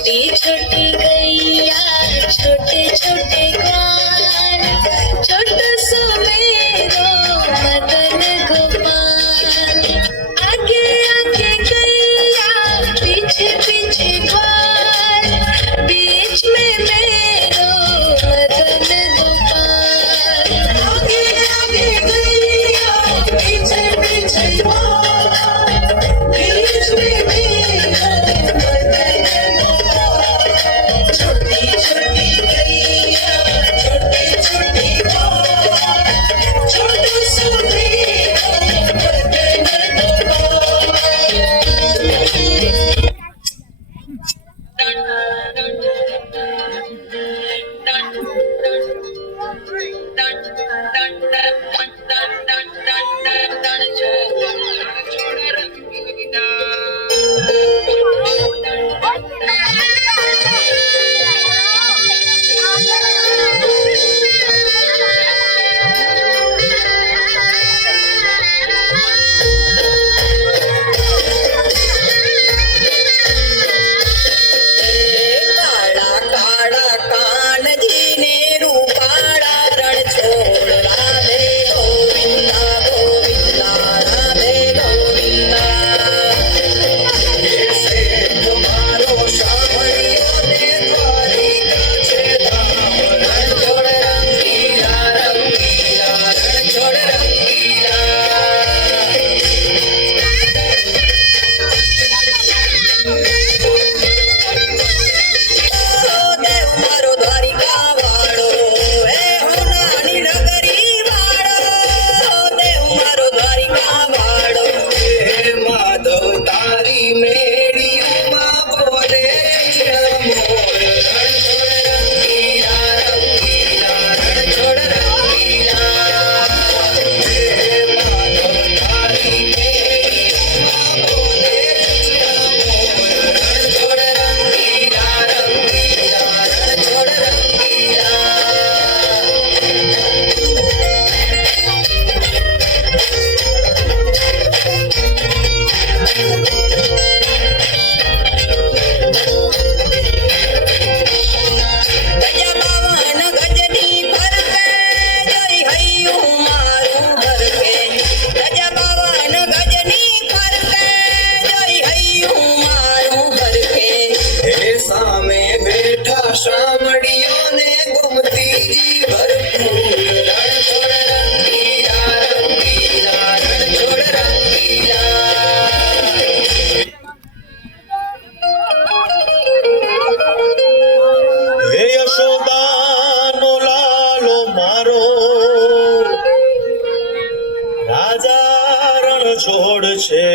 छोटी छोटी गैया छोटे छोटे ग्वाल, छोटू सो मेरो मदन गोपाल। आगे आगे गैया पीछे पीछे ग्वाल, बीच में मेरो मदन गोपाल। आगे आगे गैया पीछे पीछे ग्वाल, बीच में मेरो मदन गोपाल। छोटी छोटी गैया छोटे छोटे ग्वाल, छोटू सो मेरो मदन કાળા કાળા કાનજી ને રૂપાળા રણછોડ, રાધે ગોવિંદા ગોવિંદા રાધે ગોવિંદા। એસે તમારો સાંભળ્યો ને દ્વારિકા છે ધામ, રણછોડ રંગીલા રંગીલા રણછોડ રંગીલા। દેવ મારો દ્વારિકા વાળો, હે હોનાની નગરી વાળો, દેવ મારો દ્વારિકા વાળો, હે માધવ તારી મેળીઓમાં બોલે છે મોર, રણછોડ રંગીલા રંગીલા રણછોડ રંગીલા। હે માધવ તારી મેળીઓમાં બોલે છે મોર, રણછોડ રંગીલા રંગીલા રણછોડ રંગીલા। ગજા બાવન ગજની ફરકે, જોઈ હૈયું મારું ભરકે। ગજા બાવન ગજની ફરકે, જોઈ હૈયું મારું ભરકે। એ સામે બેઠા શામળિયોને ગુમતીજી ભરપૂર, રણછોડ રંગીલા રંગીલા રણછોડ રંગીલા। હે યશોદાનો લાલો મારો, રાજા રણછોડ છે